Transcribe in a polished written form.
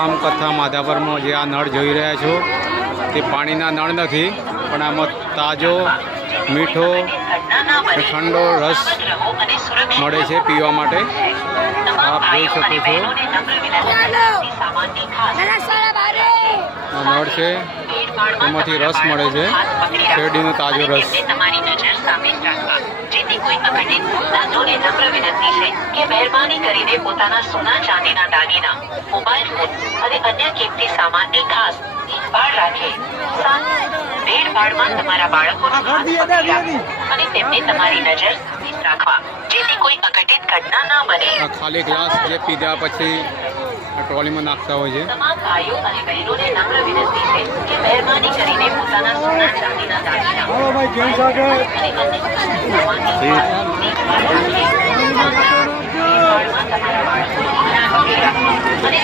રામકથા માધાપરમાં જે આ નળ જોઈ રહ્યા છો તે પાણીના નળ નથી, પણ આમાં તાજો મીઠો ઠંડો રસ મળે છે પીવા માટે। આપ જોઈ શકો છો આ નળ છે, એમાંથી રસ મળે છે, શેરડીનો તાજો રસ। કોઈ અઘટિત ધંધોને નમ્ર વિનંતી છે કે મહેરબાની કરીને પોતાના સોના ચાંદીના દાગીના, મોબાઈલ ફોન અને અન્ય કિંમતી સામાનની ખાસ સંભાળ રાખે। ભીડભાડમાં તમારા બાળકોનું હાથ પકડી રાખવું અને તેમને તમારી નજર સામે રાખવા, જેથી કોઈ અઘટિત ઘટના ન બને। આ ખાલી ગ્લાસ જે પીધા પછી ટ્રોલીમાં નાખતા હોય છે। તમામ ભાઈઓ અને બહેનોને નમ્ર વિનંતી છે કે મહેરબાની કરીને પોતાના સોના ચાંદીના દાગીના અને અન્ય કિંમતી સામાનની ખાસ સંભાળ રાખે। ભીડભાડમાં તમારા બાળકોનું હાથ પકડી રાખવા અને